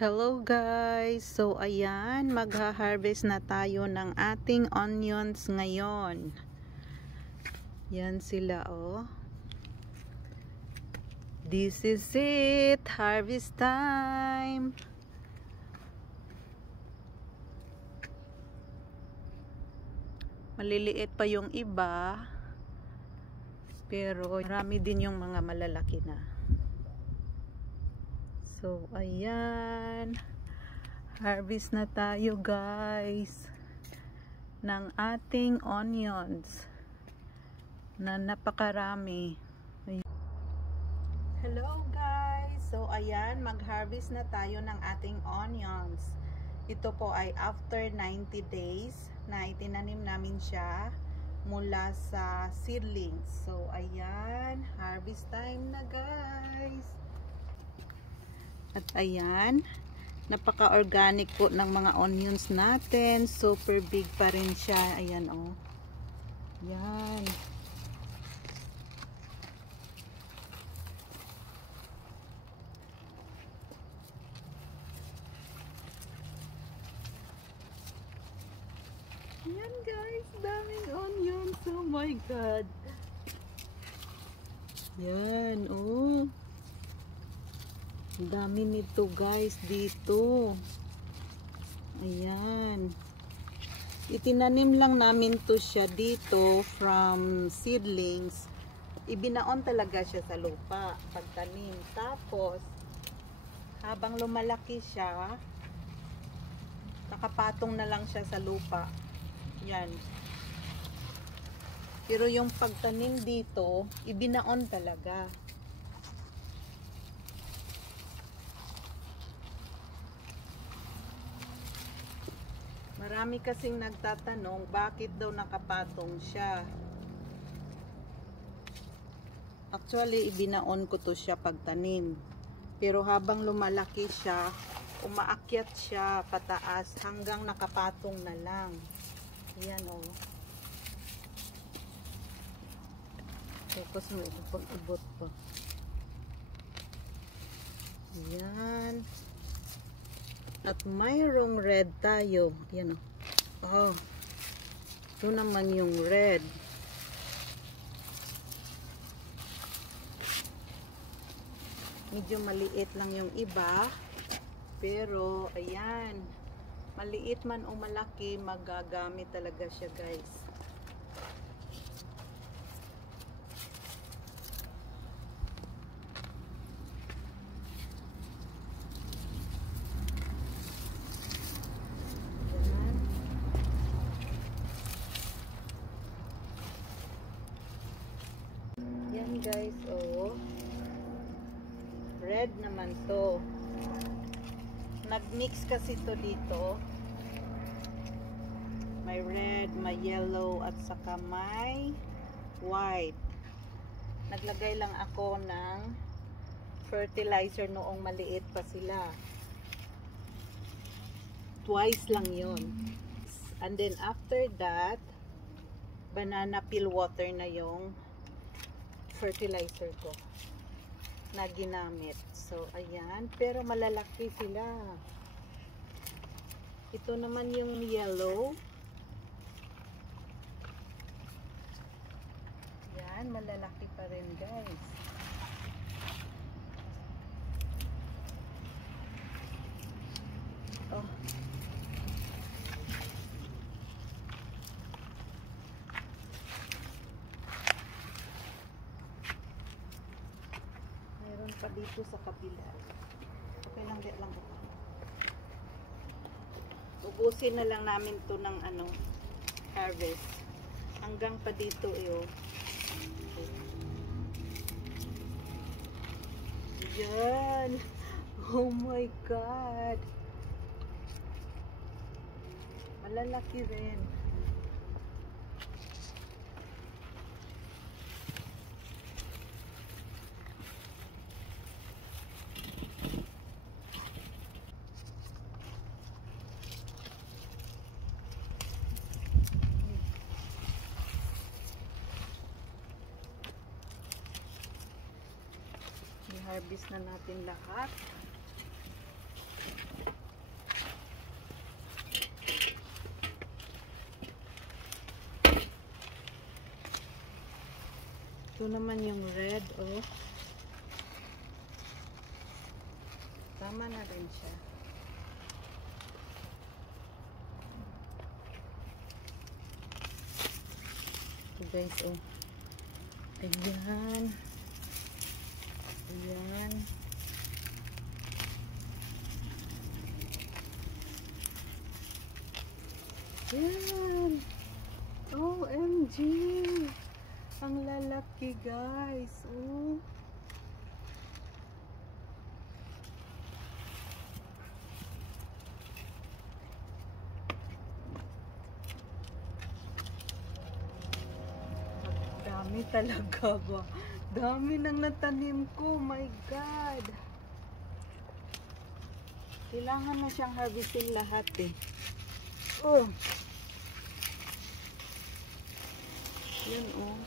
Hello guys! So ayan, magha-harvest na tayo ng ating onions ngayon. Yan sila oh. This is it! Harvest time! Maliliit pa yung iba. Pero marami din yung mga malalaki na. So ayan. Harvest na tayo guys ng ating onions na napakarami. Hello guys! So ayan, mag-harvest na tayo ng ating onions. Ito po ay after 90 days na itinanim namin siya mula sa seedlings. So ayan, harvest time na guys. At ayan, napaka-organic po ng mga onions natin. Super big pa rin siya. Ayan oh. Yan. Yan guys, daming onions. Oh my god. Yan oh. Dami nito guys dito. Ayan. Itinanim lang namin to siya dito from seedlings. Ibinaon talaga siya sa lupa pagtanim. Tapos habang lumalaki siya, nakapatong na lang siya sa lupa. Yan. Pero yung pagtanim dito, ibinaon talaga. Marami kasing nagtatanong bakit daw nakapatong siya. Actually, ibinaon ko to siya pagtanim. Pero habang lumalaki siya, umaakyat siya pataas hanggang nakapatong na lang. Ayan o. Tapos may ibot pa. Ayan. At mayroong red tayo. Ayan o. Oh. Ito naman yung red. Medyo maliit lang yung iba. Pero, ayan. Maliit man o malaki, magagamit talaga siya guys. Yan guys, oh. Red naman to. Nag-mix kasi to dito. May red, may yellow, at saka may white. Naglagay lang ako ng fertilizer noong maliit pa sila. Twice lang yon. And then after that, banana peel water na yung fertilizer ko na ginamit. So ayan, pero malalaki sila. Ito naman yung yellow. Yan, malalaki pa rin guys. Oh. Pa dito sa kabila. Okay lang, lang ito. Ubusin na lang namin to ng harvest. Hanggang pa dito iyo. Yan. Oh my god. Malalaki rin. I-harvest na natin lahat. Ito naman yung red, oh. Tama na rin siya. Ito guys, oh. Ayan. Ayan. Ayan. OMG. Ang lalaki guys. Oh. Dami talaga ba? Dami nang natanim ko. My God. Kailangan na siyang harvestin lahat eh. Oh. Yan oh.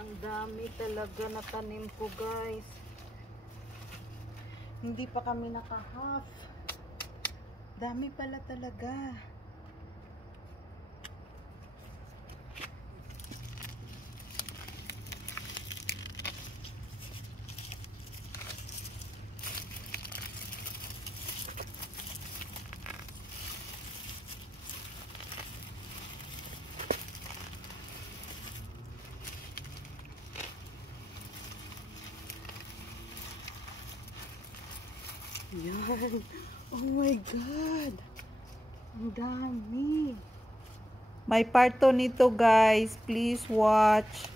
Ang dami talaga na tanim ko guys. Hindi pa kami naka-half. Dami pala talaga. Yan. Oh my God. Ang dami. May part 2 nito guys. Please watch.